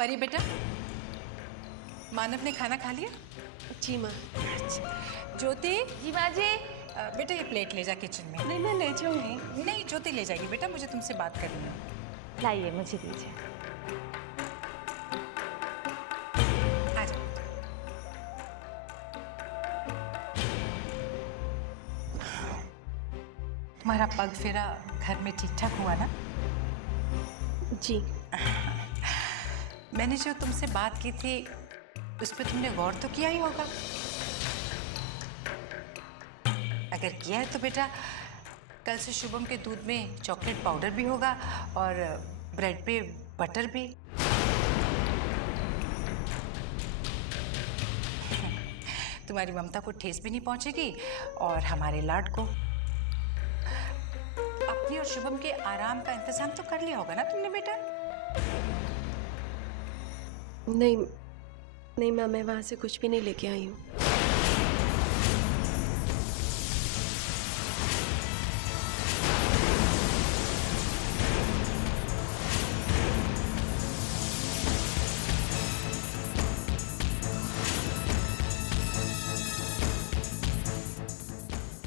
परी बेटा, मानव ने खाना खा लिया? जी माँ। ज्योति। जी माँ जी। बेटा ये प्लेट ले जा किचन में। नहीं मैं ले जाऊंगी। नहीं ज्योति ले जाएगी बेटा, मुझे तुमसे बात करनी है। लाइए मुझे दीजिए। आ जाओ। तुम्हारा पग फेरा घर में ठीक ठाक हुआ ना? जी। मैंने जो तुमसे बात की थी उस पर तुमने गौर तो किया ही होगा। अगर किया है तो बेटा कल से शुभम के दूध में चॉकलेट पाउडर भी होगा और ब्रेड पे बटर भी। तुम्हारी ममता को ठेस भी नहीं पहुंचेगी और हमारे लाड को। अपनी और शुभम के आराम का इंतजाम तो कर लिया होगा ना तुमने बेटा? नहीं नहीं माँ, मैं वहां से कुछ भी नहीं लेके आई हूँ।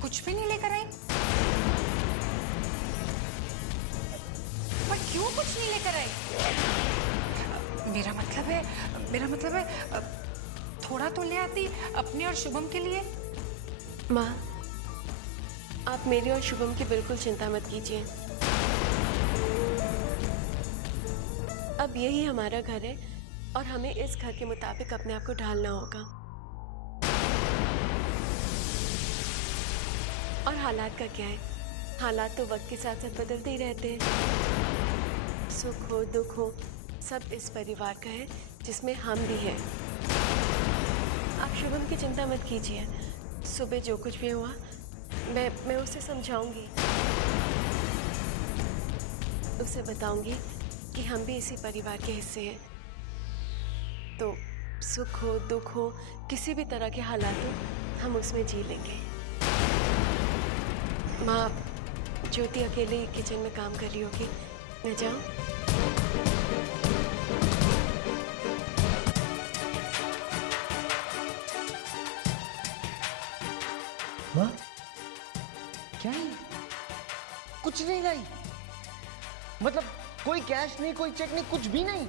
कुछ भी नहीं लेकर आई? पर क्यों कुछ नहीं लेकर आई? मेरा मतलब है थोड़ा तो ले आती अपने और शुभम के लिए। माँ, आप मेरी और शुभम की बिल्कुल चिंता मत कीजिए। अब यही हमारा घर है और हमें इस घर के मुताबिक अपने आप को ढालना होगा। और हालात का क्या है, हालात तो वक्त के साथ साथ बदलते ही रहते हैं। सुख हो दुख हो सब इस परिवार का है जिसमें हम भी हैं। आप शुभम की चिंता मत कीजिए। सुबह जो कुछ भी हुआ मैं उसे समझाऊंगी, उसे बताऊंगी कि हम भी इसी परिवार के हिस्से हैं। तो सुख हो दुख हो किसी भी तरह के हालात हो हम उसमें जी लेंगे। माँ, ज्योति अकेले किचन में काम कर रही होगी, मैं जाऊँ? माँ क्या है? कुछ नहीं लाई? मतलब कोई कैश नहीं, कोई चेक नहीं, कुछ भी नहीं?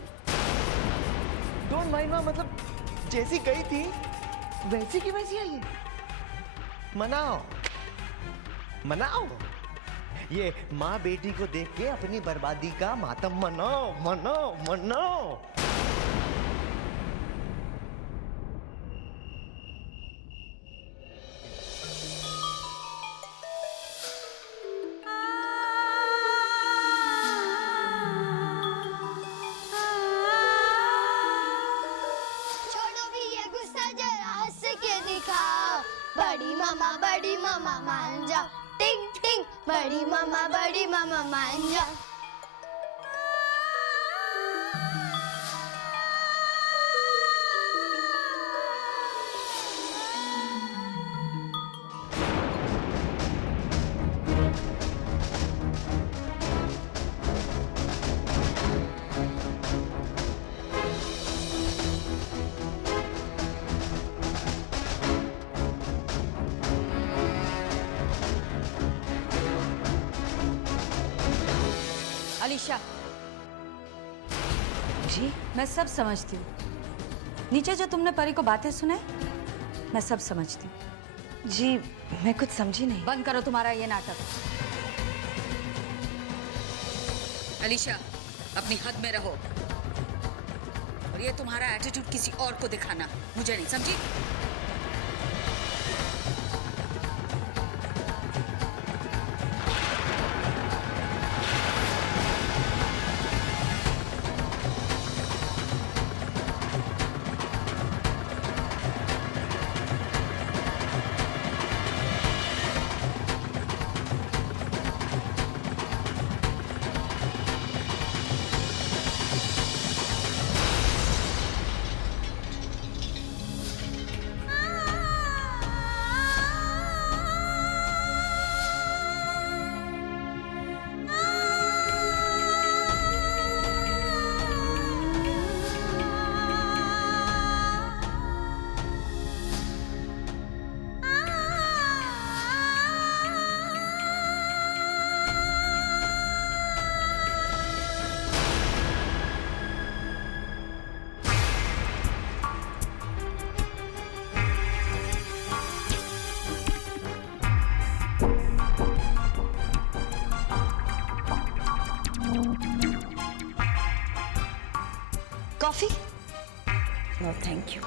डोंट माइंड माँ, मतलब जैसी गई थी वैसी की वैसी आई है। मनाओ मनाओ, ये माँ बेटी को देख के अपनी बर्बादी का मातम मनाओ मनाओ मनाओ। बड़ी मामा मान जा, टिंग टिंग बड़ी मामा मान जा। अलीशा जी मैं सब समझती हूँ। नीचे जो तुमने परी को बातें सुनाई मैं सब समझती हूँ। जी मैं कुछ समझी नहीं। बंद करो तुम्हारा ये नाटक। अलीशा अपनी हद में रहो और ये तुम्हारा एटीट्यूड किसी और को दिखाना मुझे नहीं, समझी? कॉफी? No thank you.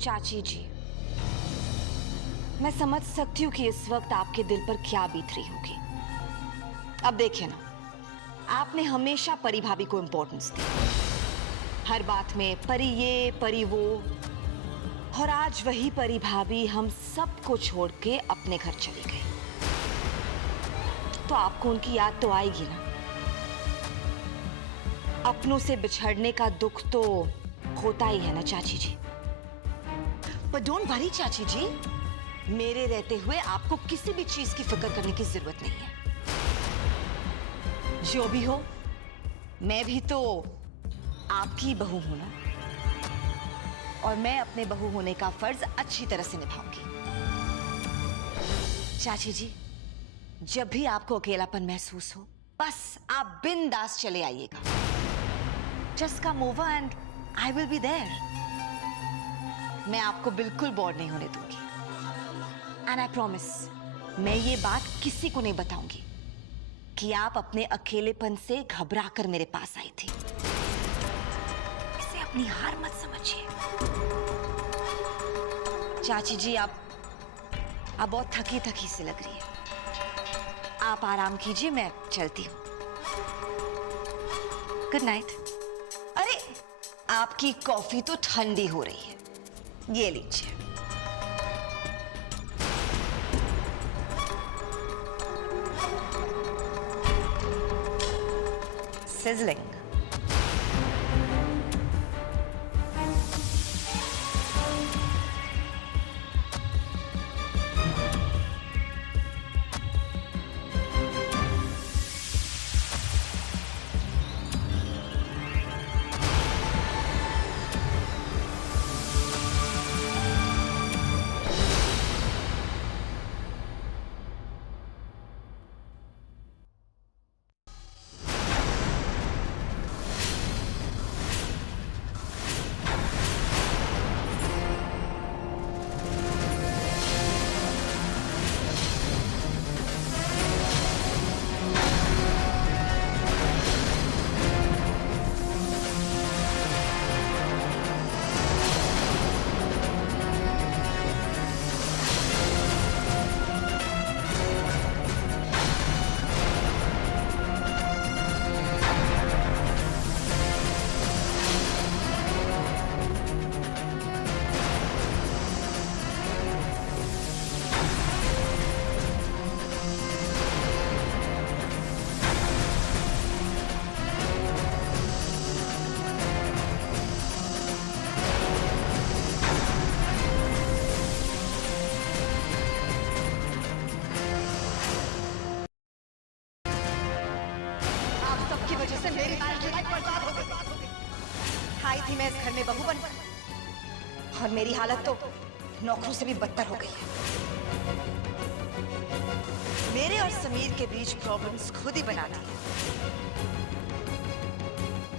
चाची जी, मैं समझ सकती हूँ कि इस वक्त आपके दिल पर क्या बीत रही होगी। अब देखिए ना, आपने हमेशा परी भाभी को इंपॉर्टेंस दी, हर बात में परी ये परी वो, और आज वही परी भाभी हम सबको छोड़ के अपने घर चली गई, तो आपको उनकी याद तो आएगी ना। अपनों से बिछड़ने का दुख तो होता ही है ना चाची जी। पर डोंट वरी चाची जी, मेरे रहते हुए आपको किसी भी चीज की फिक्र करने की जरूरत नहीं है। जो भी हो, मैं भी तो आपकी बहू हूं ना, और मैं अपने बहू होने का फर्ज अच्छी तरह से निभाऊंगी। चाची जी, जब भी आपको अकेलापन महसूस हो, बस आप बिंदास चले आइएगा। Just come over and I will be there. मैं आपको बिल्कुल बोर नहीं होने दूंगी। एंड आई प्रॉमिस, मैं ये बात किसी को नहीं बताऊंगी कि आप अपने अकेलेपन से घबरा कर मेरे पास आई थी। इसे अपनी हार मत समझिए। चाची जी, आप बहुत थकी थकी सी लग रही है। आप आराम कीजिए, मैं चलती हूँ। Good night. अरे, आपकी कॉफी तो ठंडी हो रही है, ये लीजिए। Sizzling. आई थी मैं इस घर में बहू बनकर, और मेरी हालत तो नौकरों से भी बदतर हो गई है। मेरे और समीर के बीच प्रॉब्लम्स खुद ही बनाती है,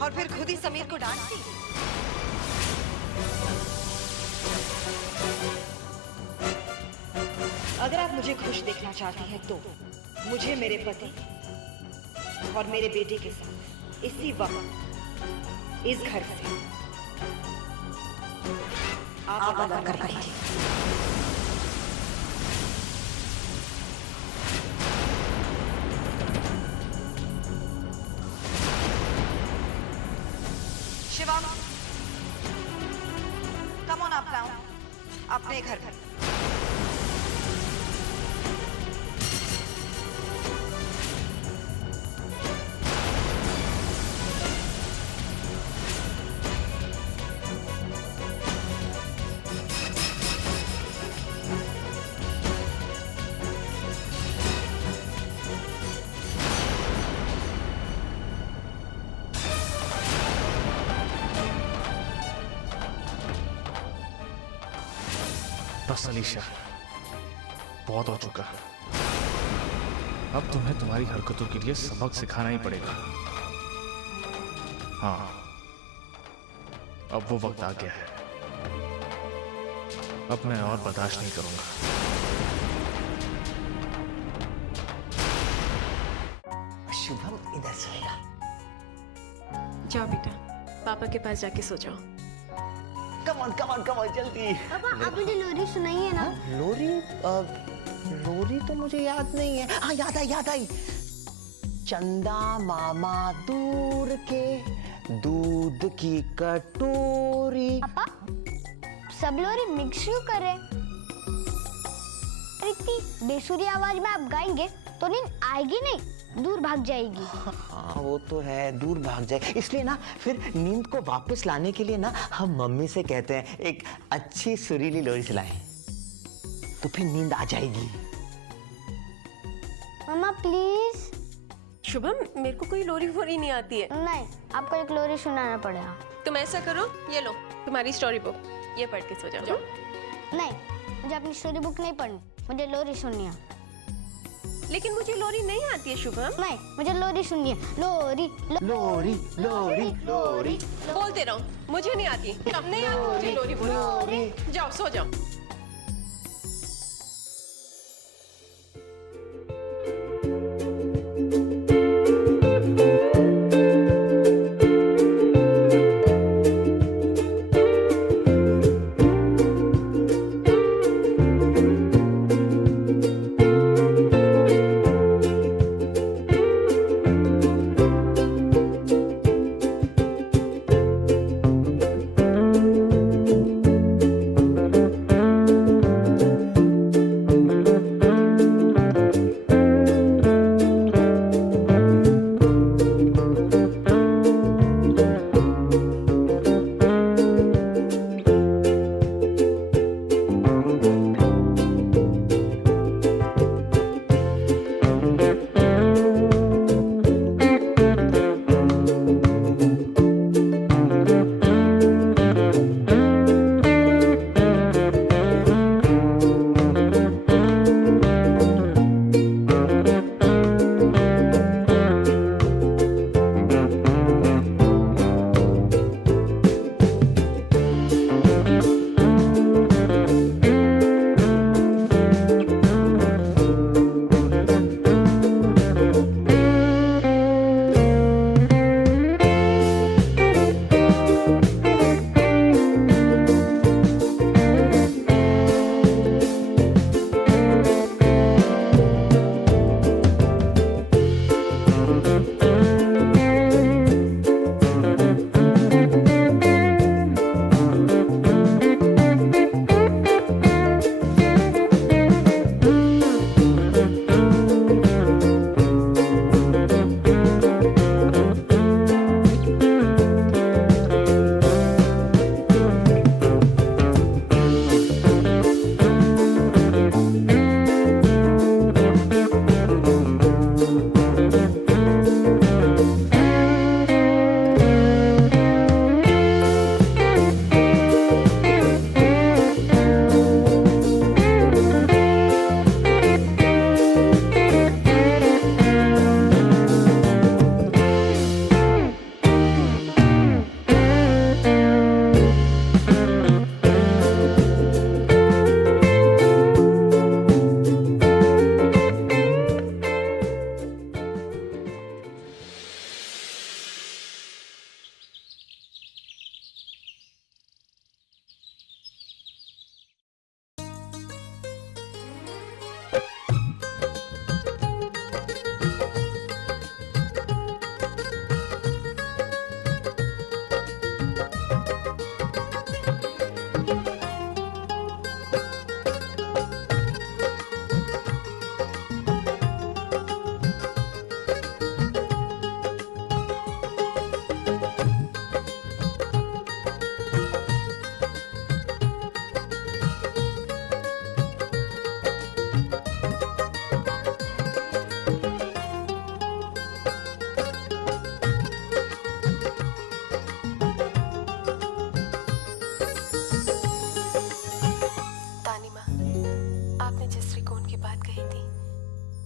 और फिर खुद ही समीर को डांटती। अगर आप मुझे खुश देखना चाहती हैं तो मुझे मेरे पति और मेरे बेटे के साथ इसी वक्त इस घर से आप अलग कर दीजिए। Shivam, come on up now, अपने घर। बस अलीशा, बहुत हो चुका है। अब तुम्हें तुम्हारी हरकतों के लिए सबक सिखाना ही पड़ेगा। हाँ, अब वो वक्त आ गया है। अब मैं और बर्दाश्त नहीं करूंगा। जाओ बेटा, पापा के पास जाके सो जाओ। कम ऑन जल्दी। पापा आप मुझे लोरी सुनाइए ना। लोरी तो मुझे याद नहीं है। हाँ याद आई। चंदा मामा दूर के दूध की कटोरी। पापा सब लोरी मिक्स क्यों करे? इतनी बेसुरी आवाज में आप गाएंगे तो नींद आएगी नहीं, दूर भाग जाएगी। हाँ वो तो है, दूर भाग जाए, इसलिए ना फिर नींद को वापस लाने के लिए ना हम मम्मी से कहते हैं एक अच्छी सुरीली लोरी सुनाएं, तो फिर नींद आ जाएगी। मम्मा प्लीज। शुभम, मेरे को कोई लोरी वोरी नहीं आती है। नहीं, आपको एक लोरी सुनाना पड़ेगा। तुम ऐसा करो, ये लो तुम्हारी स्टोरी बुक, ये पढ़ के सो जाओ। नहीं, मुझे अपनी स्टोरी बुक नहीं पढ़नी, मुझे लोरी सुननी है। लेकिन मुझे लोरी नहीं आती है शुभम। नहीं, मुझे लोरी सुननी है। लोरी लोरी लोरी लोरी बोलते रहो, मुझे नहीं आती, नहीं आती मुझे लोरी बोलना। जाओ सो जाओ।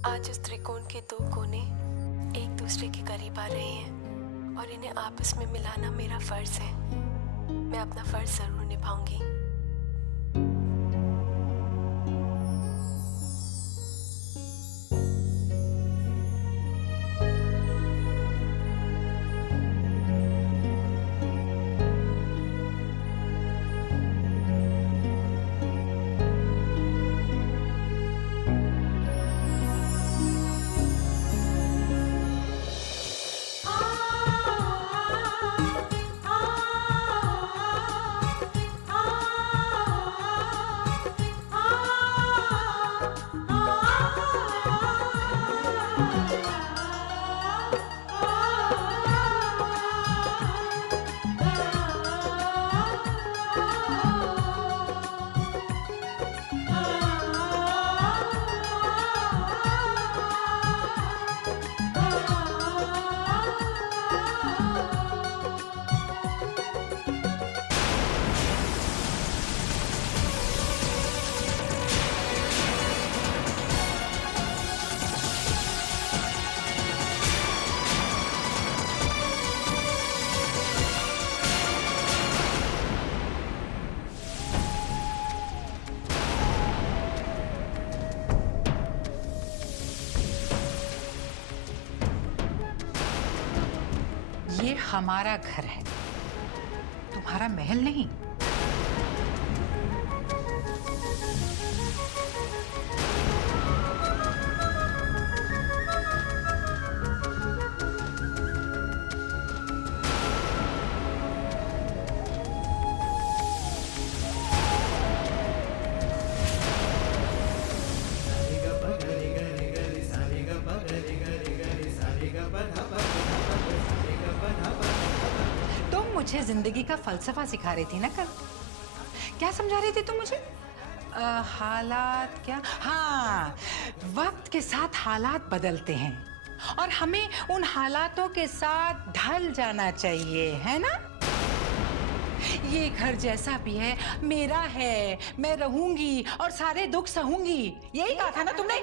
आज इस त्रिकोण के दो कोने एक दूसरे के करीब आ रहे हैं और इन्हें आपस में मिलाना मेरा फर्ज है। मैं अपना फर्ज जरूर निभाऊंगी। हमारा घर है, तुम्हारा महल नहीं। मुझे जिंदगी का फलसफा सिखा रही थी ना कल। क्या समझा रही थी तुम मुझे? हालात क्या? हाँ, वक्त के साथ हालात बदलते हैं और हमें उन हालातों के साथ ढल जाना चाहिए, है ना? ये घर जैसा भी है मेरा है, मैं रहूंगी और सारे दुख सहूंगी, यही कहा था ना तुमने?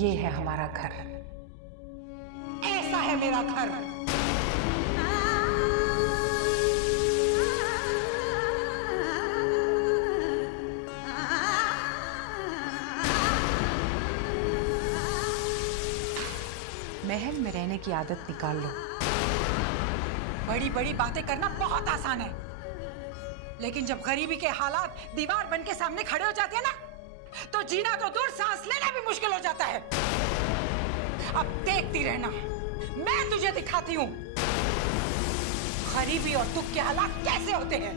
ये है हमारा घर, ऐसा है मेरा घर। महल में रहने की आदत निकाल लो। बड़ी बड़ी बातें करना बहुत आसान है, लेकिन जब गरीबी के हालात दीवार बन के सामने खड़े हो जाते हैं ना, तो जीना तो दूर, सांस लेना भी मुश्किल हो जाता है। अब देखती रहना, मैं तुझे दिखाती हूँ गरीबी और दुख के हालात कैसे होते हैं।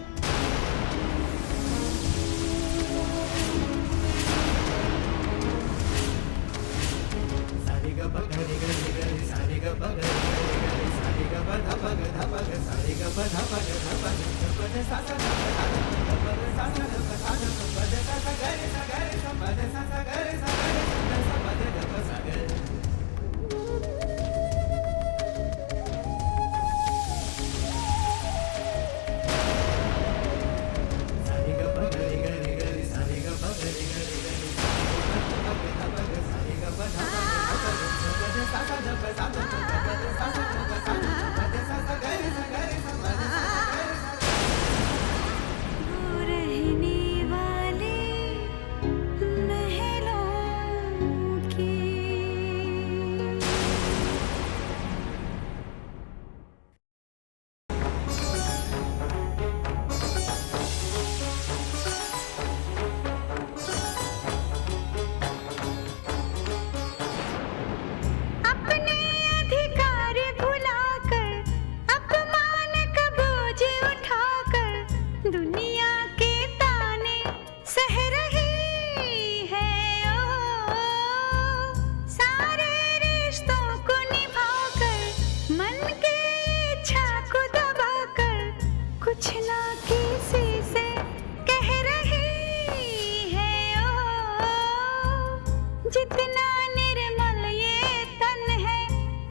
जितना निर्मल ये तन है,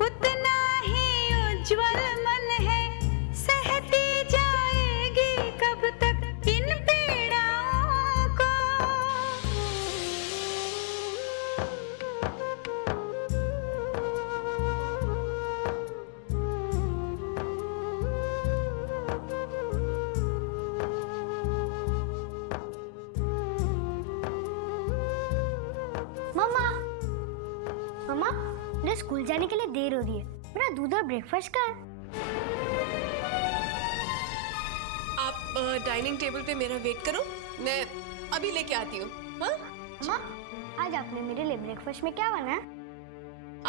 उतना ही उज्जवल मन है। सहती जाएगी कब तक इन पीड़ाओं को। मम्मा, मम्मा, मुझे स्कूल जाने के लिए देर हो रही है। मेरा दूध और ब्रेकफास्ट कहाँ है? आप डाइनिंग टेबल पे मेरा वेट करो, मैं अभी लेके आती हूँ। हाँ? मम्मा, आज आपने मेरे लिए ब्रेकफास्ट में क्या बना है?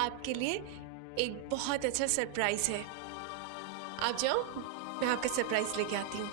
आपके लिए एक बहुत अच्छा सरप्राइज है। आप जाओ, मैं आपका सरप्राइज लेके आती हूँ।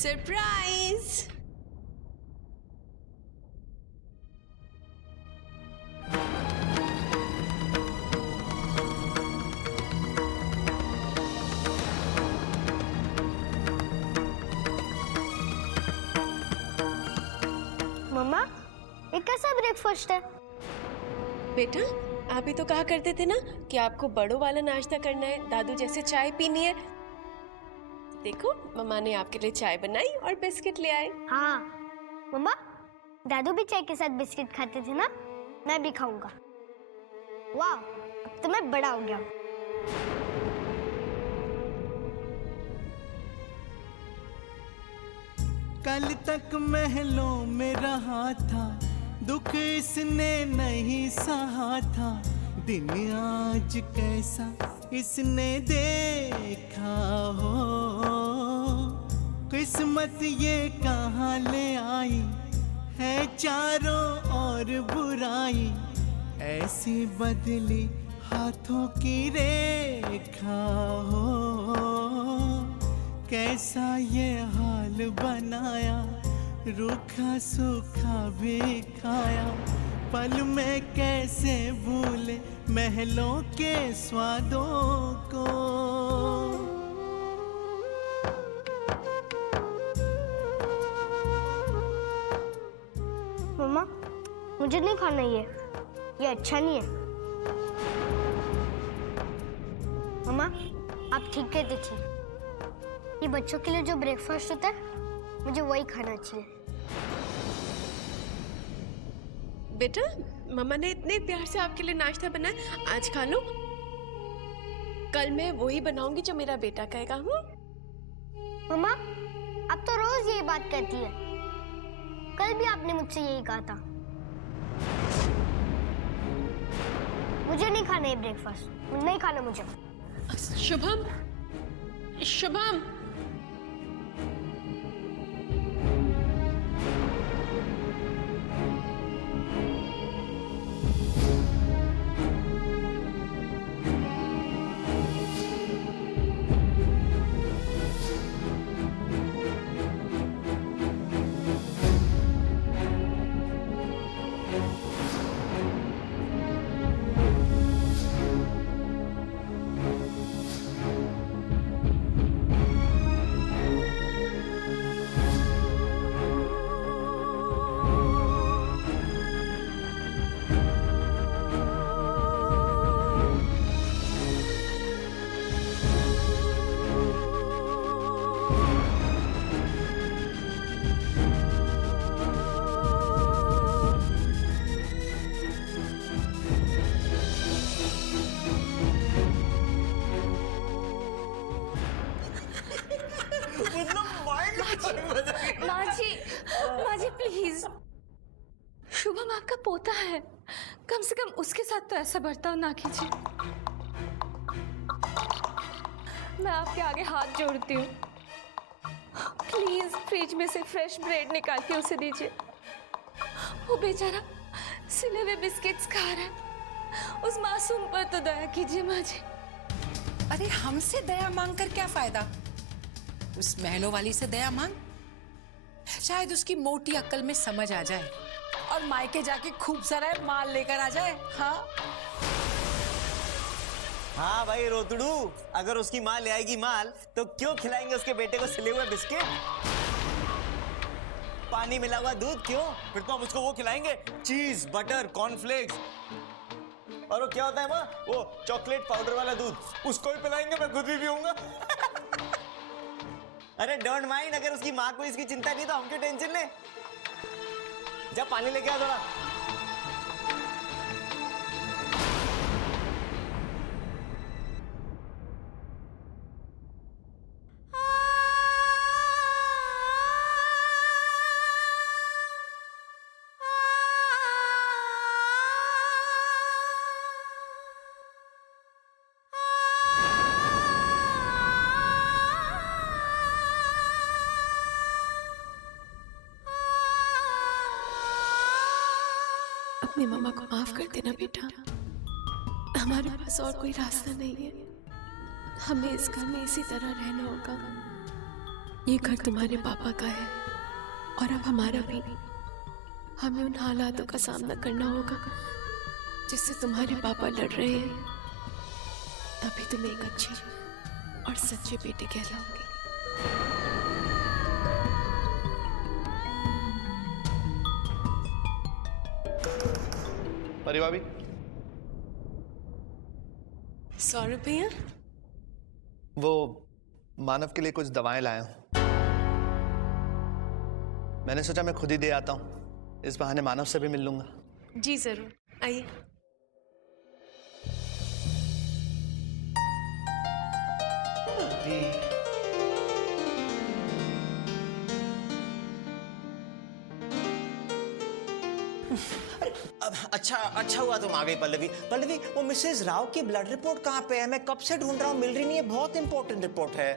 सरप्राइज। मम्मा, ये कैसा ब्रेकफास्ट है? बेटा, आप ही तो कहा करते थे ना कि आपको बड़ों वाला नाश्ता करना है, दादू जैसे चाय पीनी है। देखो, मम्मा ने आपके लिए चाय बनाई और बिस्किट ले आए। हाँ मम्मा, दादू भी चाय के साथ बिस्किट खाते थे ना, मैं भी खाऊंगा। वाह, अब तो मैं बड़ा हो गया हूँ। कल तक महलों में रहा था, दुख इसने नहीं सहा था, दिन आज कैसा इसने देखा हो। किस्मत ये कहाँ ले आई है, चारों ओर बुराई, ऐसी बदली हाथों की रेखा हो। कैसा ये हाल बनाया, रूखा सूखा भी खाया, पल में कैसे भूले महलों के स्वादों को। मम्मा, मुझे नहीं खाना ये अच्छा नहीं है। मम्मा, आप ठीक कहती थी, ये बच्चों के लिए जो ब्रेकफास्ट होता है, मुझे वही खाना चाहिए। बेटा, मम्मा ने इतने प्यार से आपके लिए नाश्ता बनाया, आज खा लो। कल मैं वही बनाऊंगी जो मेरा बेटा कहेगा। मम्मा, अब तो रोज यही बात करती है, कल भी आपने मुझसे यही कहा था। मुझे नहीं खाना ये ब्रेकफास्ट, नहीं खाना मुझे। शुभम, शुभम, माँ जी प्लीज, शुभम आपका पोता है, कम से कम उसके साथ तो ऐसा बर्ताव ना कीजिए। मैं आपके आगे हाथ जोड़ती हूँ, प्लीज फ्रिज में से फ्रेश ब्रेड निकाल के उसे दीजिए। वो बेचारा सिले हुए बिस्किट्स खा रहा है, उस मासूम पर तो दया कीजिए माँ जी। अरे हमसे दया मांग कर क्या फायदा, उस महलों वाली से दया मांग, शायद उसकी मोटी अक्ल में समझ आ जाए और मायके जाके खूब सारा माल लेकर आ जाए। हाँ हाँ भाई रोतड़ू, अगर उसकी माँ ले आएगी माल तो क्यों खिलाएंगे उसके बेटे को सिले हुए बिस्किट, पानी मिला हुआ दूध क्यों? फिर तो हम उसको वो खिलाएंगे, चीज, बटर, कॉर्नफ्लेक्स, और वो क्या होता है माँ, वो चॉकलेट पाउडर वाला दूध, उसको भी पिलाएंगे, मैं खुद भी पीऊंगा। अरे डोंट माइंड, अगर उसकी माँ को इसकी चिंता नहीं तो हम क्यों टेंशन ले। जा पानी लेके आ थोड़ा। अपनी मामा को माफ कर देना बेटा, हमारे पास और कोई रास्ता नहीं है, हमें इस घर में इसी तरह रहना होगा। ये घर तुम्हारे पापा का है और अब हमारा भी। हमें उन हालातों का सामना करना होगा जिससे तुम्हारे पापा लड़ रहे हैं, तभी तुम एक अच्छे और सच्चे बेटे कहलाओगे। परी भाभी, 100 रुपया? वो मानव के लिए कुछ दवाएं लाया हूं। मैंने सोचा मैं खुद ही दे आता हूं, इस बहाने मानव से भी मिल लूंगा। जी जरूर, आइए। अच्छा हुआ तुम आ गई पल्लवी। पल्लवी, वो मिसेस राव की ब्लड रिपोर्ट कहाँ पे है? मैं कब से ढूंढ रहा हूँ, मिल रही नहीं है। बहुत इंपॉर्टेंट रिपोर्ट है।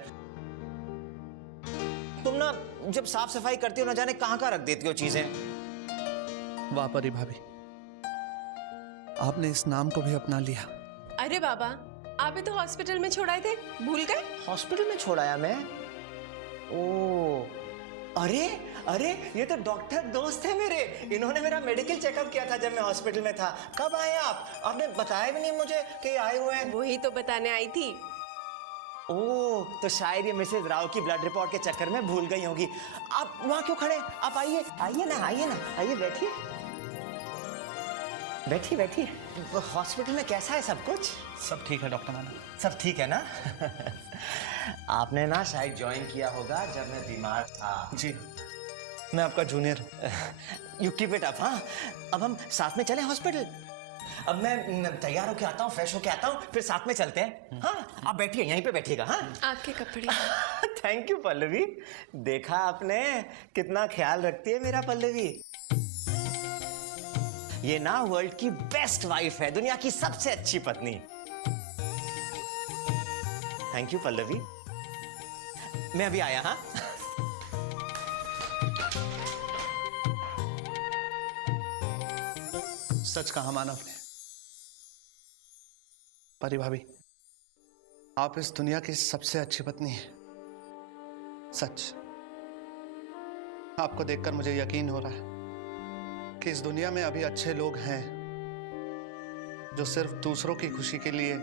तुम ना जब साफ सफाई करती हो ना जाने कहाँ रख देती हो चीजें। वाह परी भाभी, आपने इस नाम को भी अपना लिया। अरे बाबा, आप ही तो हॉस्पिटल में छोड़ाए थे, भूल गए? हॉस्पिटल में छोड़ाया मैं? ओ, अरे अरे, ये तो डॉक्टर दोस्त है मेरे। इन्होंने मेरा मेडिकल चेकअप किया था जब मैं हॉस्पिटल में था। कब आए आप? आपने बताया भी नहीं मुझे कि आए हुए हैं। वही तो बताने आई थी। ओह, तो शायद ये मिसेस राव की ब्लड रिपोर्ट के चक्कर में भूल गई होगी। आप वहां क्यों खड़े? आप आइए, आइए ना, आइए ना, आइए, बैठिए, बैठिए, बैठिए। हॉस्पिटल में कैसा है सब कुछ? सब ठीक है डॉक्टर मानव। सब ठीक है ना? आपने ना शायद ज्वाइन किया होगा जब मैं बीमार था। जी, मैं आपका junior. You keep it up. हाँ, अब हम साथ में चलें हॉस्पिटल। अब मैं तैयार होके आता हूँ, फ्रेश होके आता हूँ, फिर साथ में चलते हैं। हाँ, आप बैठिए, यहीं पे बैठिएगा। हाँ, आपके कपड़े। Thank you Pallavi. देखा आपने कितना ख्याल रखती है मेरा पल्लवी। ये ना वर्ल्ड की बेस्ट वाइफ है, दुनिया की सबसे अच्छी पत्नी। Thank you Pallavi. मैं अभी आया। हाँ, सच कहा मानव ने। परी भाभी, आप इस दुनिया की सबसे अच्छी पत्नी हैं। सच, आपको देखकर मुझे यकीन हो रहा है कि इस दुनिया में अभी अच्छे लोग हैं जो सिर्फ दूसरों की खुशी के लिए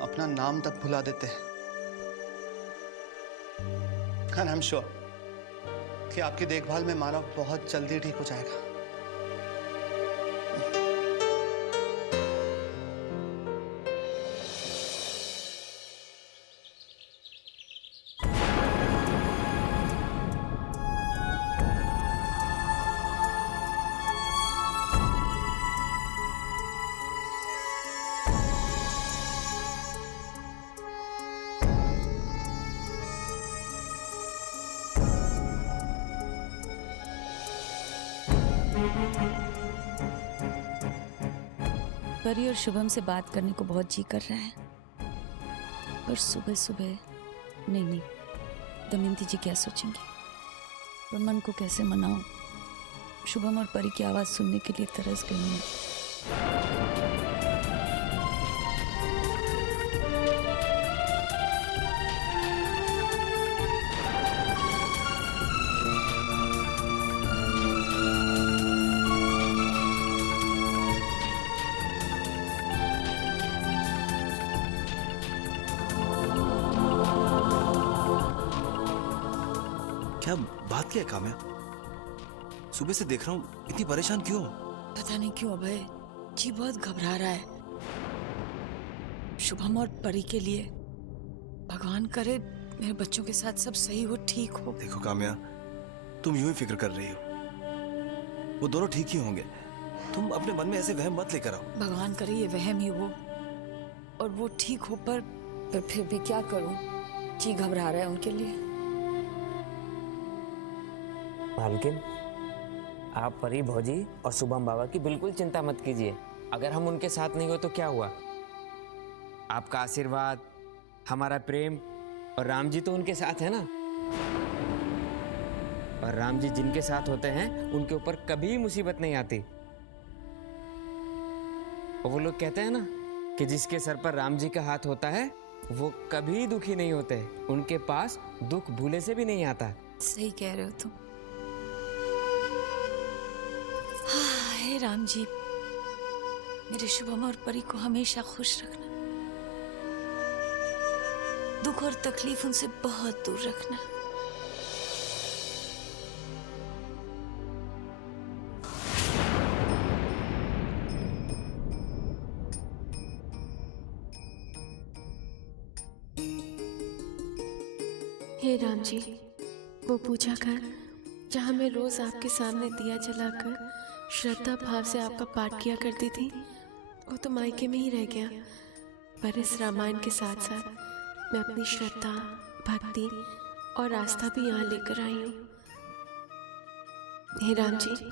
अपना नाम तक भुला देते हैं। एंड आई एम श्योर कि आपकी देखभाल में मानव बहुत जल्दी ठीक हो जाएगा। परी और शुभम से बात करने को बहुत जी कर रहा है, पर सुबह सुबह नहीं, दमयंती जी क्या सोचेंगे, पर मन को कैसे मनाऊं। शुभम और परी की आवाज सुनने के लिए तरस गई हूं। क्या बात क्या है काम्या? सुबह से देख रहा हूँ, इतनी परेशान क्यों? पता नहीं क्यों अभय जी बहुत घबरा रहा है। शुभम और परी के लिए भगवान करे मेरे बच्चों के साथ सब सही हो, ठीक हो। देखो काम्या, तुम यूं ही फिक्र कर रही हो, वो दोनों ठीक ही होंगे। तुम अपने मन में ऐसे वहम मत लेकर आओ। भगवान करे ये वहम ही हो और वो ठीक हो, पर फिर भी क्या करूं, जी घबरा रहा है उनके लिए। मालकिन, आप परी भौजी और शुभम बाबा की बिल्कुल चिंता मत कीजिए। अगर हम उनके साथ नहीं हो तो क्या हुआ? आपका आशीर्वाद, हमारा प्रेम और राम जी तो उनके साथ है ना। और राम जी जिनके साथ होते हैं उनके ऊपर कभी मुसीबत नहीं आती। और वो लोग कहते हैं ना कि जिसके सर पर राम जी का हाथ होता है वो कभी दुखी नहीं होते, उनके पास दुख भूले से भी नहीं आता। सही कह रहे हो तुम। हाँ, हे राम जी, मेरे शुभम और परी को हमेशा खुश रखना, दुख और तकलीफ उनसे बहुत दूर रखना। हे राम जी, वो पूजा घर जहाँ मैं रोज आपके सामने दिया जलाकर श्रद्धा भाव से आपका पाठ किया करती थी, वो तो मायके में ही रह गया। पर इस रामायण के साथ साथ मैं अपनी श्रद्धा, भक्ति और आस्था भी यहाँ लेकर आई हूँ। हे राम जी,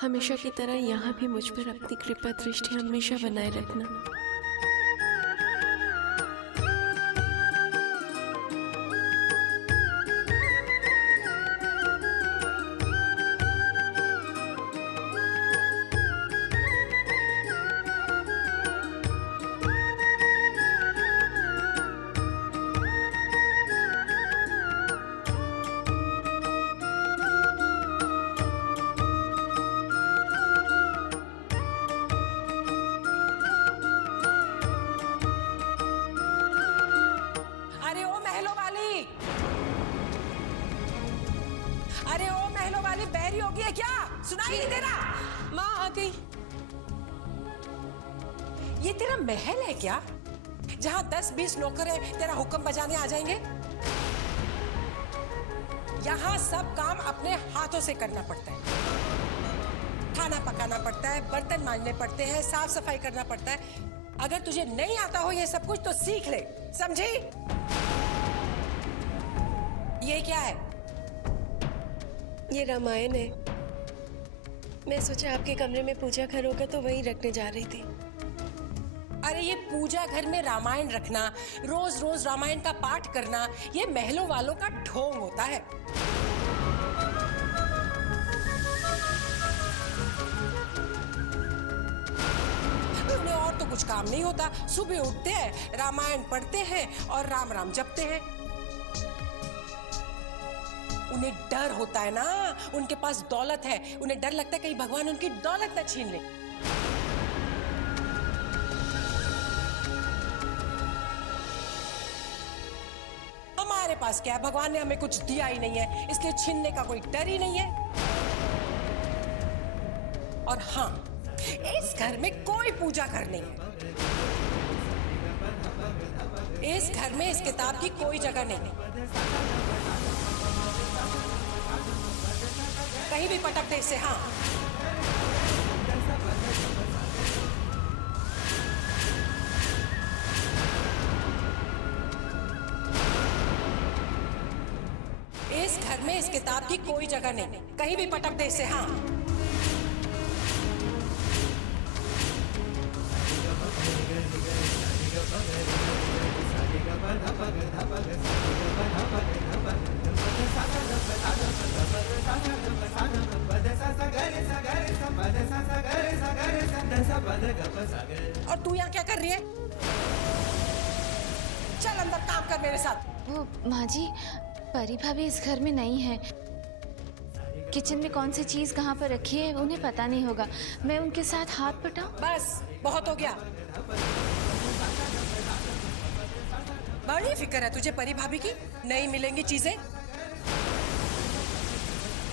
हमेशा की तरह यहाँ भी मुझ पर अपनी कृपा दृष्टि हमेशा बनाए रखना। अरे ओ महलों वाली, अरे ओ महलों वाली, बहरी होगी है क्या? सुनाई नहीं दे रहा? माँ आ गई। ये तेरा महल है क्या, जहाँ 10-20 नौकर है तेरा हुक्म बजाने आ जाएंगे? यहाँ सब काम अपने हाथों से करना पड़ता है। खाना पकाना पड़ता है, बर्तन मांजने पड़ते हैं, साफ सफाई करना पड़ता है। अगर तुझे नहीं आता हो ये सब कुछ तो सीख ले, समझी? ये क्या है? ये रामायण है। मैं सोचा आपके कमरे में पूजा घर होगा तो वहीं रखने जा रही थी। अरे ये पूजा घर में रामायण रखना, रोज रोज रामायण का पाठ करना, ये महलों वालों का ढोंग होता है। उन्हें और तो कुछ काम नहीं होता, सुबह उठते हैं, रामायण पढ़ते हैं और राम राम जपते हैं। उन्हें डर होता है ना, उनके पास दौलत है, उन्हें डर लगता है कहीं भगवान उनकी दौलत न छीन ले। हमारे पास क्या है, भगवान ने हमें कुछ दिया ही नहीं है, इसलिए छीनने का कोई डर ही नहीं है। और हाँ, इस घर में कोई पूजा घर नहीं है। इस घर में इस किताब की कोई जगह नहीं है। कहीं भी पटक दे इसे। हाँ, इस घर में इस किताब की कोई जगह नहीं, कहीं भी पटक दे इसे। हाँ, और तू यहाँ क्या कर रही है? चल अंदर काम कर मेरे साथ। वो माँ जी, परी भाभी इस घर में नहीं है। किचन में कौन सी चीज कहाँ पर रखी है उन्हें पता नहीं होगा। मैं उनके साथ हाथ बटाऊं? बस बहुत हो गया। बड़ी फिक्र है तुझे परी भाभी की, नहीं मिलेंगी चीजें।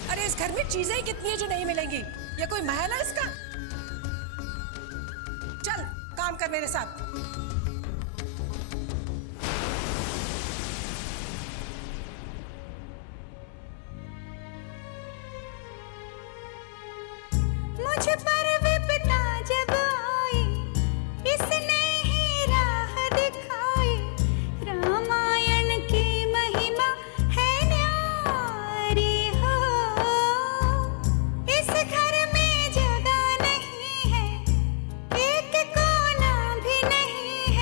अरे इस घर में चीजें ही कितनी है जो नहीं मिलेंगी? ये कोई महल है इसका? चल काम कर मेरे साथ। मुझ पर विपदा जब आई, इसने ही राह दिखाई। रामायण की महिमा है न्यारी हो। इस घर में जगह नहीं है, एक कोना भी नहीं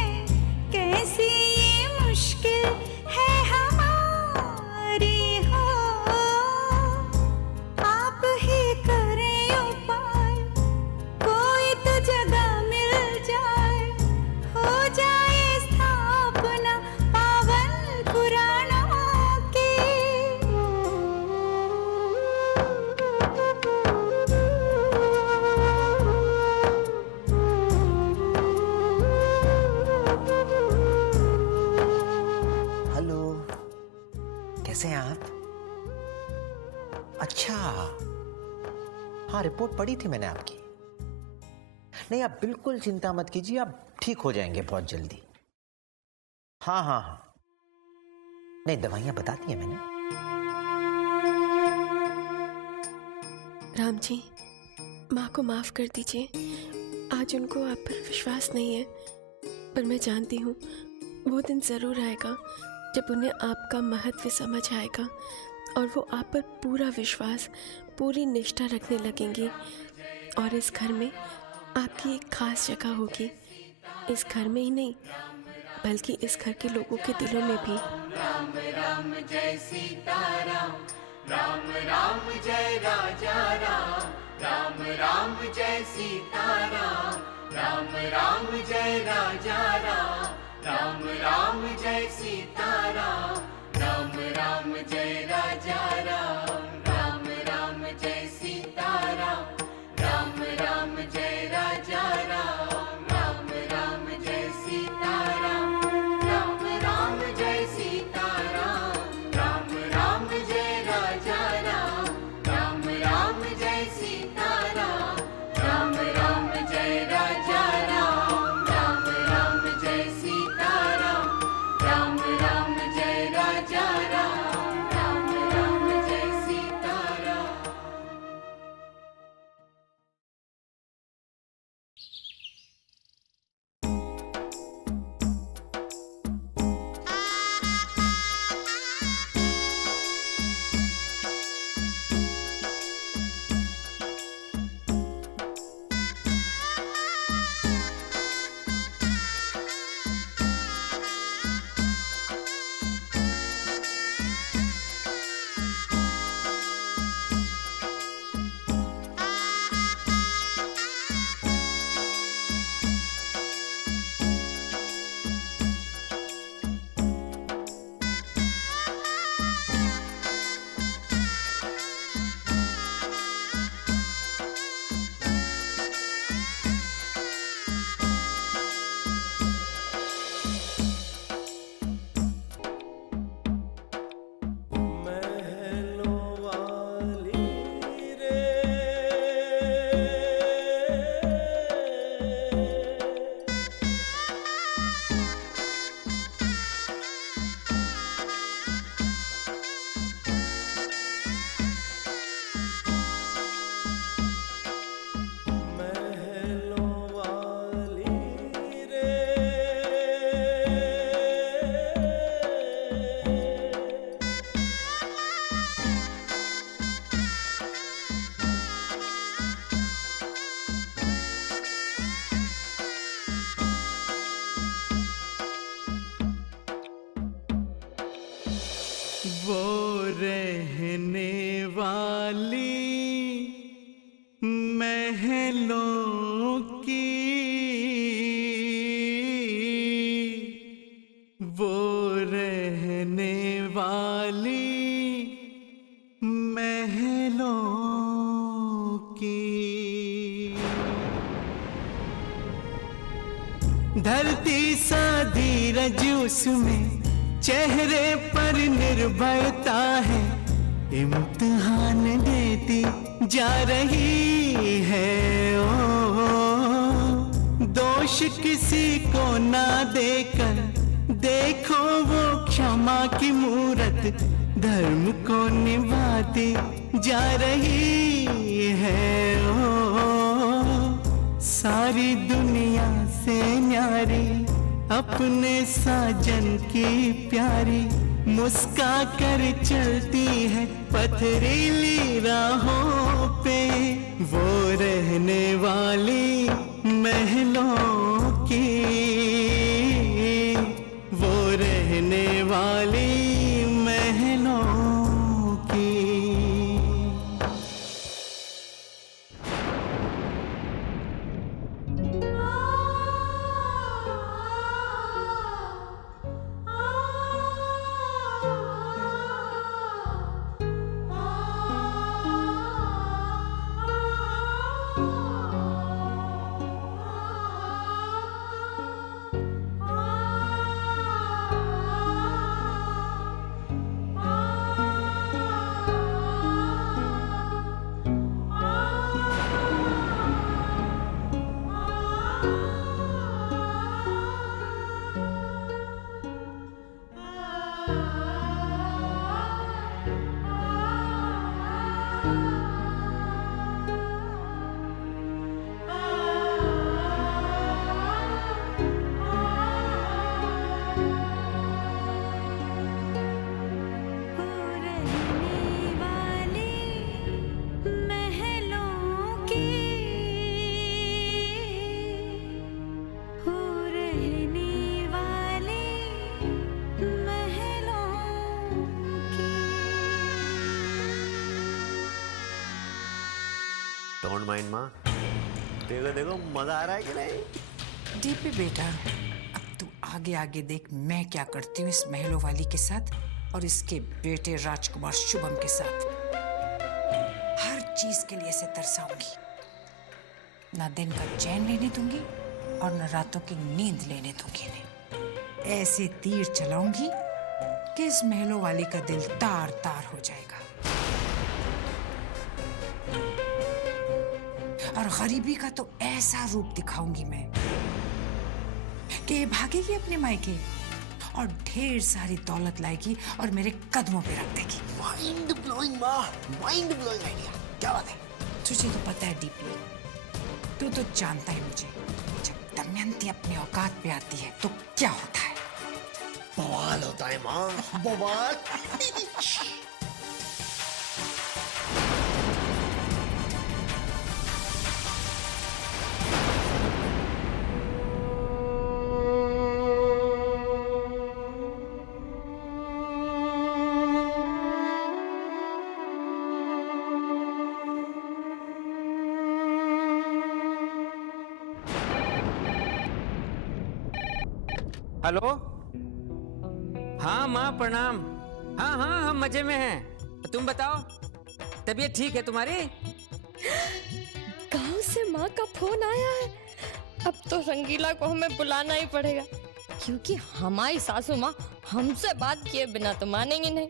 हाँ, रिपोर्ट पढ़ी थी मैंने आपकी। नहीं, आप बिल्कुल चिंता मत कीजिए, आप ठीक हो जाएंगे बहुत जल्दी। हाँ हाँ हाँ, नहीं दवाइयां बता दी है मैंने। राम जी, माँ को माफ कर दीजिए। आज उनको आप पर विश्वास नहीं है, पर मैं जानती हूँ वो दिन ज़रूर आएगा जब उन्हें आपका महत्व समझ आएगा और वो आप पर पूरा विश्वास, पूरी निष्ठा रखने लगेंगी। और इस घर में आपकी एक खास जगह होगी। इस घर में ही नहीं, बल्कि इस घर के लोगों के दिलों में भी। राम राम जय सीताराम, राम राम जय राजा राम, राम राम जय सीताराम, राम राम जय राजा राम, राम राम जय सीताराम, राम राम जय राजा राम, राम राम जय सीताराम, राम राम जय राजा राम, राम राम जय सीताराम, राम राम जय सीताराम, राम राम जय राजा राम, राम राम जय सीताराम, राम राम जय राजा राम, राम राम जय सीताराम, राम राम जय राजा राम, राम राम जय सीताराम। वो रहने वाली महलों की, वो रहने वाली महलों की। धरती सा धीरज उसमें चेहरे पर निर्भयता है, इम्तिहान देती जा रही है। ओ दोष किसी को ना देकर देखो वो क्षमा की मूरत, धर्म को निभाती जा रही है। ओ सारी दुनिया से न्यारी अपने साजन की प्यारी, मुस्का कर चलती है पथरीली राहों पे। वो रहने वाली महलों की, वो रहने वाली महलों की। डोंट माइंड माँ। देखो देखो मजा आ रहा है कि नहीं? डीपी बेटा, अब तू आगे आगे देख मैं क्या करती हूँ इस महलों वाली के साथ और इसके बेटे राजकुमार शुभम के साथ। हर चीज के लिए इसे तरसाऊंगी, ना दिन का चैन लेने दूंगी और न रातों की नींद लेने दूंगी इन्हें। ऐसे तीर चलाऊंगी कि इस महलों वाली का दिल तार तार हो जाएगा और गरीबी का तो ऐसा रूप दिखाऊंगी मैं कि ये भागेगी अपने मायके और ढेर सारी दौलत लाएगी और मेरे कदमों पे रख देगी। माइंड ब्लोइंग माँ, माइंड ब्लोइंग आइडिया। क्या बात है? तुझे तो पता है डीपी, तू तो जानता है मुझे, जब दमयंती अपने औकात पे आती है तो क्या होता है। बवाल होता है माँ, बवाल। हेलो। हाँ माँ प्रणाम। हाँ हाँ हम मजे में हैं। तुम बताओ, तबीयत ठीक है तुम्हारी? गांव से माँ का फोन आया है। अब तो रंगीला को हमें बुलाना ही पड़ेगा, क्योंकि हमारी सासू माँ हमसे बात किए बिना तो मानेंगी नहीं।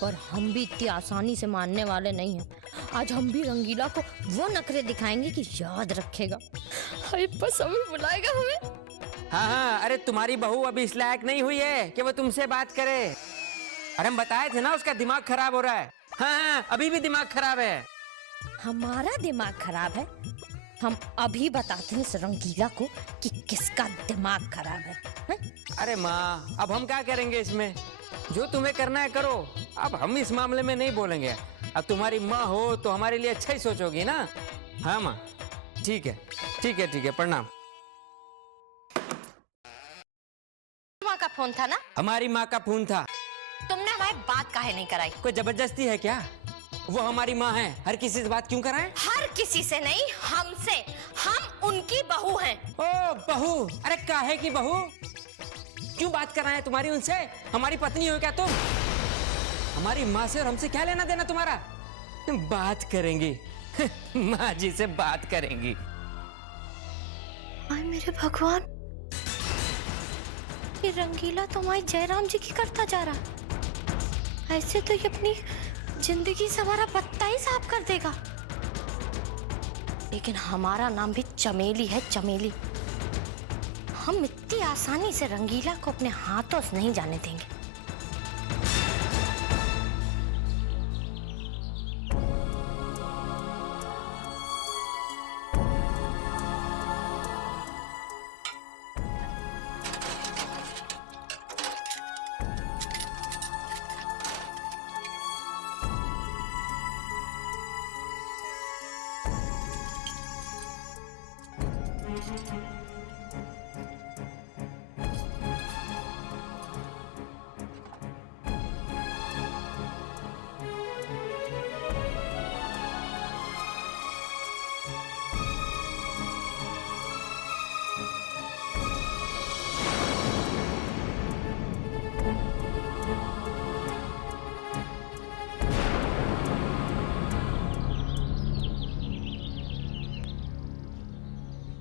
पर हम भी इतनी आसानी से मानने वाले नहीं हैं। आज हम भी रंगीला को वो नखरे दिखाएंगे कि याद रखेगा। हाय बस अभी बुलाएगा हमें। हाँ हाँ, अरे तुम्हारी बहू अभी इस लायक नहीं हुई है कि वो तुमसे बात करे। अरे हम बताए थे ना उसका दिमाग खराब हो रहा है। हाँ हाँ, अभी भी दिमाग खराब है। हमारा दिमाग खराब है? हम अभी बताते हैं इस रंगीला को कि किसका दिमाग खराब है। अरे माँ, अब हम क्या करेंगे इसमें? जो तुम्हें करना है करो, अब हम इस मामले में नहीं बोलेंगे। अब तुम्हारी माँ हो तो हमारे लिए अच्छा ही सोचोगी ना। हाँ माँ, ठीक है ठीक है ठीक है, प्रणाम। माँ का फोन था ना? हमारी माँ का फोन था। तुमने हमारी बात काहे नहीं कराई? कोई जबरदस्ती है क्या? वो हमारी माँ है, हर किसी से बात क्यों कराएं? हर किसी से नहीं, हमसे। हम उनकी बहू हैं। ओ बहू, अरे काहे की बहू? क्यों बात कराएं तुम्हारी उनसे? हमारी पत्नी हो क्या तुम? हमारी माँ से और हमसे क्या लेना देना तुम्हारा? बात करेंगी माँ जी से बात करेंगी। हाय मेरे भगवान, ये रंगीला तो हमारी जयराम जी की करता जा रहा। ऐसे तो ये अपनी जिंदगी से हमारा पत्ता ही साफ कर देगा। लेकिन हमारा नाम भी चमेली है, चमेली। हम इतनी आसानी से रंगीला को अपने हाथों से नहीं जाने देंगे।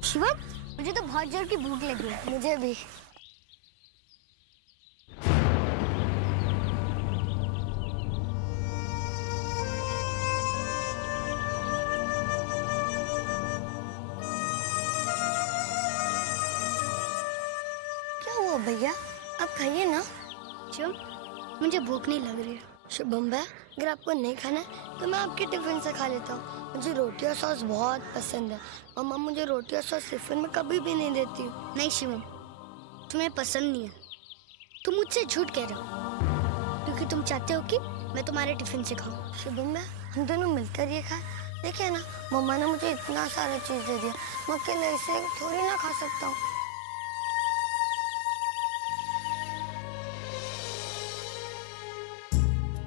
शिवम, मुझे तो बहुत जोर की भूख लगी है। मुझे भी। क्या हुआ भैया, आप खाइए ना। शिवम, मुझे भूख नहीं लग रही है। शुभम भैया, अगर आपको नहीं खाना है तो मैं आपके टिफिन से खा लेता हूँ। मुझे रोटी और सॉस बहुत पसंद है। मम्मा मुझे रोटी और सॉस टिफिन में कभी भी नहीं देती। नहीं शिवम, तुम्हें पसंद नहीं है। तुम मुझसे झूठ कह रहे हो, क्योंकि तुम चाहते हो कि मैं तुम्हारे टिफिन से खाऊं। शुभम भैया, हम दोनों मिलकर ये खाएं। देखिए ना, मम्मा ने मुझे इतना सारा चीज दे दिया, मैं अकेले इसे थोड़ी ना खा सकता हूँ।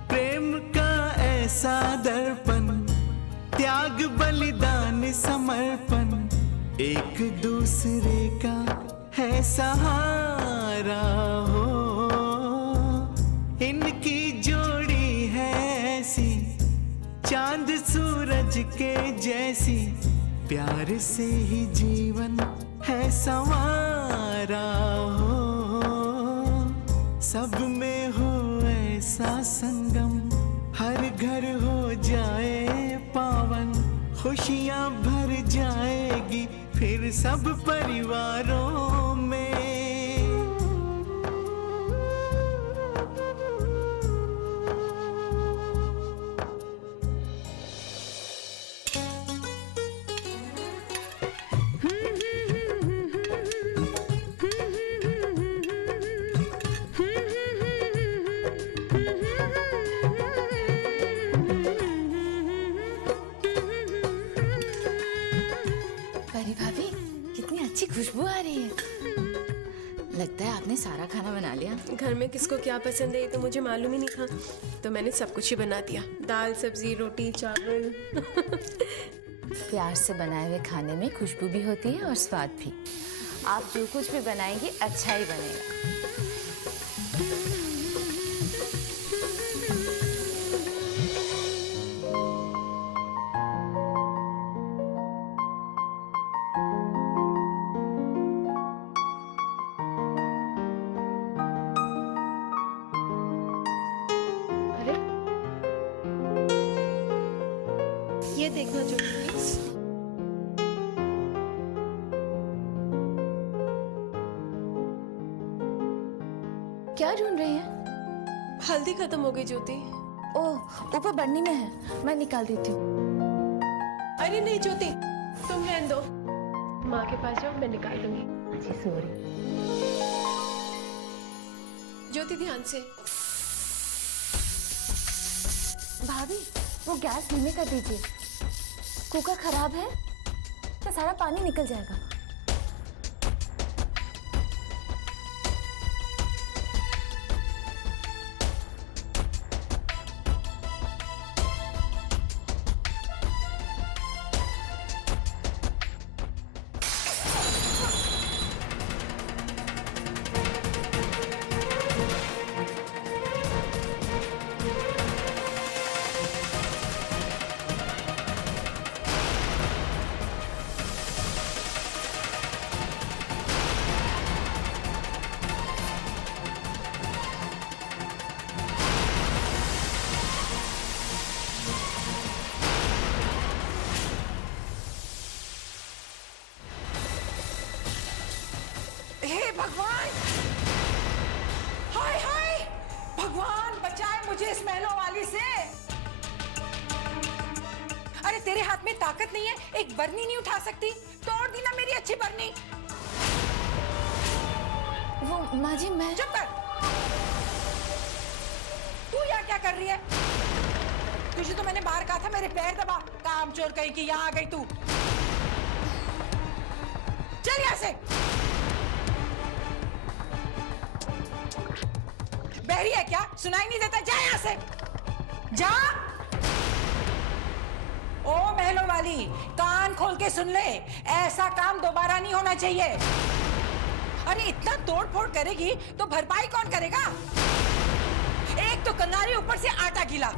प्रेम का ऐसा दर्पण त्याग बलिदान समर्पण एक दूसरे का है सहारा हो। इनकी जोड़ी है ऐसी चांद सूरज के जैसी, प्यार से ही जीवन है संवारा हो। सब में हो ऐसा संगम, हर घर हो जाए पावन, खुशियां भर जाएगी फिर सब परिवारों में। खुशबू आ रही है। लगता है आपने सारा खाना बना लिया। घर में किसको क्या पसंद है ये तो मुझे मालूम ही नहीं था, तो मैंने सब कुछ ही बना दिया। दाल, सब्जी, रोटी, चावल। प्यार से बनाए हुए खाने में खुशबू भी होती है और स्वाद भी। आप जो कुछ भी बनाएंगी अच्छा ही बनेगा। ये देखना जो प्लीज। क्या ढूंढ रही हैं? हल्दी खत्म हो गई ज्योति। ओह, ऊपर बर्नी में है, मैं निकाल देती हूँ। अरे नहीं ज्योति, तुम रहने दो, माँ के पास जाओ, मैं निकाल दूंगी। जी सॉरी। ज्योति ध्यान से। भाभी, वो गैस धीमे कर दीजिए। कुकर खराब है तो सारा पानी निकल जाएगा। हे भगवान, हाय हाय, भगवान बचाए मुझे इस महलों वाली से। अरे तेरे हाथ में ताकत नहीं है, एक बरनी नहीं उठा सकती? तोड़ दी ना मेरी अच्छी बरनी। वो माँ जी, मैं चुप कर। तू यहाँ क्या कर रही है? तुझे तो मैंने बाहर कहा था मेरे पैर दबा। काम चोर कहीं की यहाँ आ गई तू। चल यहाँ से। बहरी है क्या? सुनाई नहीं देता? जा यहाँ से, जा। ओ महलों वाली, कान खोल के सुन ले, ऐसा काम दोबारा नहीं होना चाहिए। अरे इतना तोड़ फोड़ करेगी तो भरपाई कौन करेगा? एक तो कंगारी, ऊपर से आटा गीला।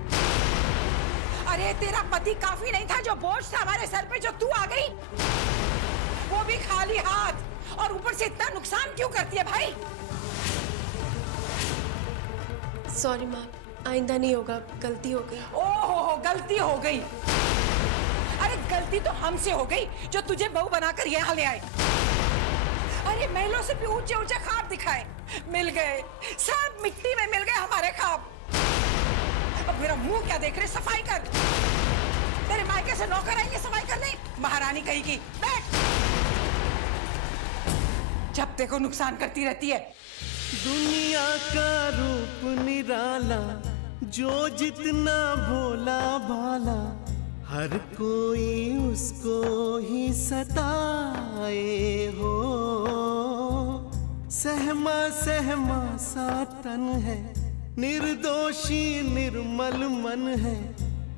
अरे तेरा पति काफी नहीं था जो बोझ था हमारे सर पे, जो तू आ गई वो भी खाली हाथ, और ऊपर से इतना नुकसान क्यों करती है भाई? सॉरी माँ, आइंदा नहीं होगा, गलती हो गई। ओहो, गलती हो गई? अरे गलती तो हमसे हो गई जो तुझे बहू बनाकर यहाँ ले आए। अरे महलों से भी ऊंचे ऊंचे ख्वाब दिखाए, मिल गए, सब मिट्टी में मिल गए हमारे ख्वाब। अब मेरा मुंह क्या देख रहे? सफाई कर। तेरे मायके से नौकर आएंगे सफाई करने, महारानी कहीं की। बैठ। जब देखो नुकसान करती रहती है। दुनिया का रूप निराला, जो जितना भोला भाला, हर कोई उसको ही सताए हो। सहमा सहमा सा तन है, निर्दोषी निर्मल मन है,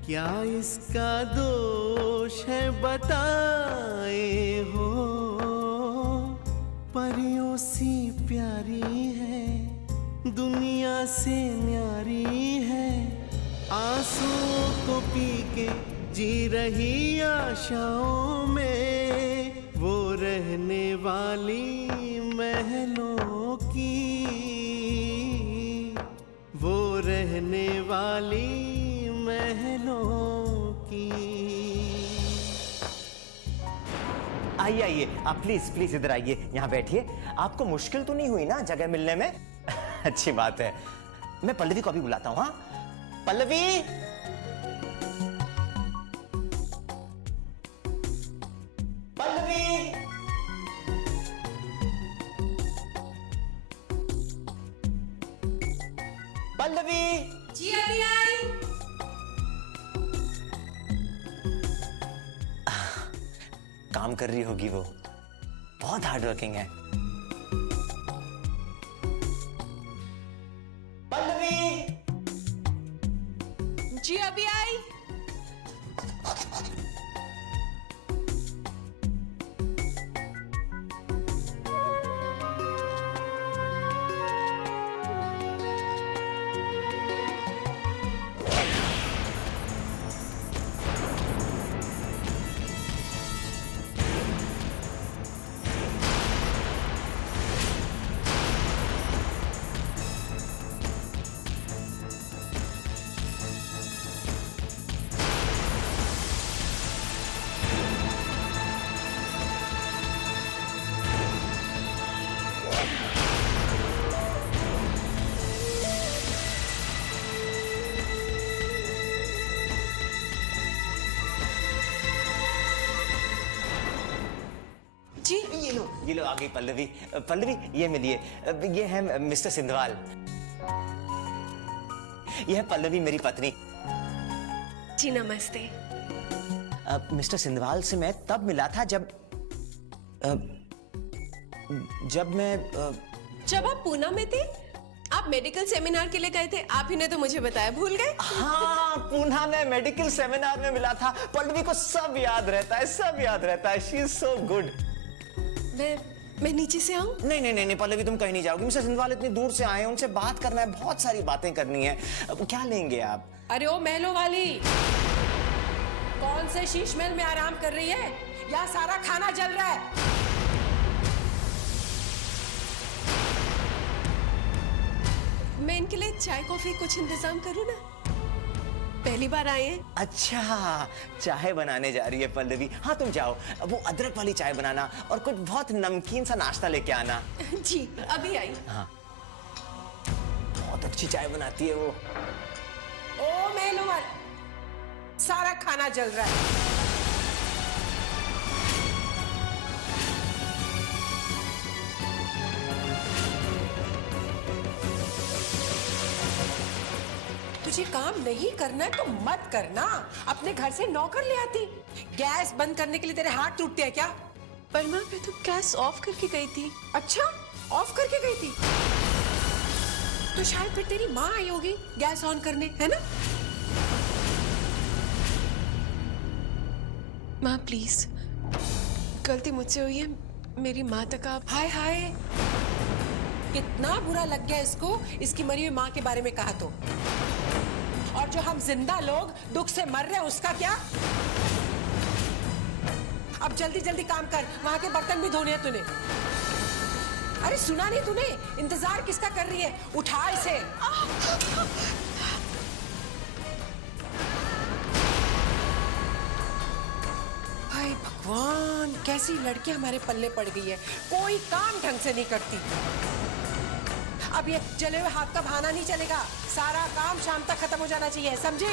क्या इसका दोष है बताए हो, परियों सी प्यारी है, दुनिया से न्यारी है, आंसुओं को पी के जी रही आशाओं में, वो रहने वाली महलों की, वो रहने वाली महलों की। आइए आइए, आप प्लीज प्लीज इधर आइए, यहाँ बैठिए। आपको मुश्किल तो नहीं हुई ना जगह मिलने में? अच्छी बात है। मैं पल्लवी को अभी बुलाता हूँ। हाँ पल्लवी, पल्लवी, पल्लवी। जी अभी आई। काम कर रही होगी वो, बहुत हार्ड वर्किंग है। पल्लवी। जी अभी आई। जी ये लो आ गई पल्लवी। पल्लवी ये मिलिए, ये है मिस्टर सिंधवाल। ये है पल्लवी मेरी पत्नी। जी नमस्ते। मिस्टर सिंधवाल से मैं तब मिला था जब मैं जब आप पूना में थे, आप मेडिकल सेमिनार के लिए गए थे। आप ही ने तो मुझे बताया, भूल गए? हाँ, पूना में मेडिकल सेमिनार में मिला था। पल्लवी को सब याद रहता है, सब याद रहता है। She is so good. मैं नीचे से आऊं? नहीं नहीं नहीं पल्लवी, तुम कहीं नहीं जाओगी। मिस्टर सिंधवाल इतनी दूर से आए हैं, उनसे बात करना है, बहुत सारी बातें करनी है। अब क्या लेंगे आप? अरे ओ महलों वाली, कौन से शीश महल में आराम कर रही है? यहाँ सारा खाना जल रहा है। मैं इनके लिए चाय कॉफी कुछ इंतजाम करूँ ना? पहली बार आए हैं। अच्छा, चाय बनाने जा रही है पल्लवी। हाँ तुम जाओ, वो अदरक वाली चाय बनाना और कुछ बहुत नमकीन सा नाश्ता लेके आना। जी अभी आई। हाँ, बहुत अच्छी चाय बनाती है वो। ओ महलों वाली, सारा खाना जल रहा है। तुझे काम नहीं करना है तो मत करना। अपने घर से नौकर ले आती। गैस बंद करने के लिए तेरे हाथ टूटते हैं क्या? पर माँ, मैं तो गैस ऑफ करके गई थी। अच्छा, ऑफ करके गई थी? तो शायद फिर तेरी माँ आई होगी गैस ऑन करने, है ना? माँ प्लीज, गलती मुझसे हुई है, मेरी माँ तक आप। हाय हाय, कितना बुरा लग गया इसको, इसकी मरी हुई माँ के बारे में कहा तो। और जो हम जिंदा लोग दुख से मर रहे हैं उसका क्या? अब जल्दी जल्दी काम कर, वहां के बर्तन भी धोने हैं तूने। अरे सुना नहीं तूने? इंतजार किसका कर रही है? उठा इसे। हाय भगवान, कैसी लड़की हमारे पल्ले पड़ गई है, कोई काम ढंग से नहीं करती। अब ये जले हुए हाथ का बहाना नहीं चलेगा, सारा काम शाम तक खत्म हो जाना चाहिए, समझी?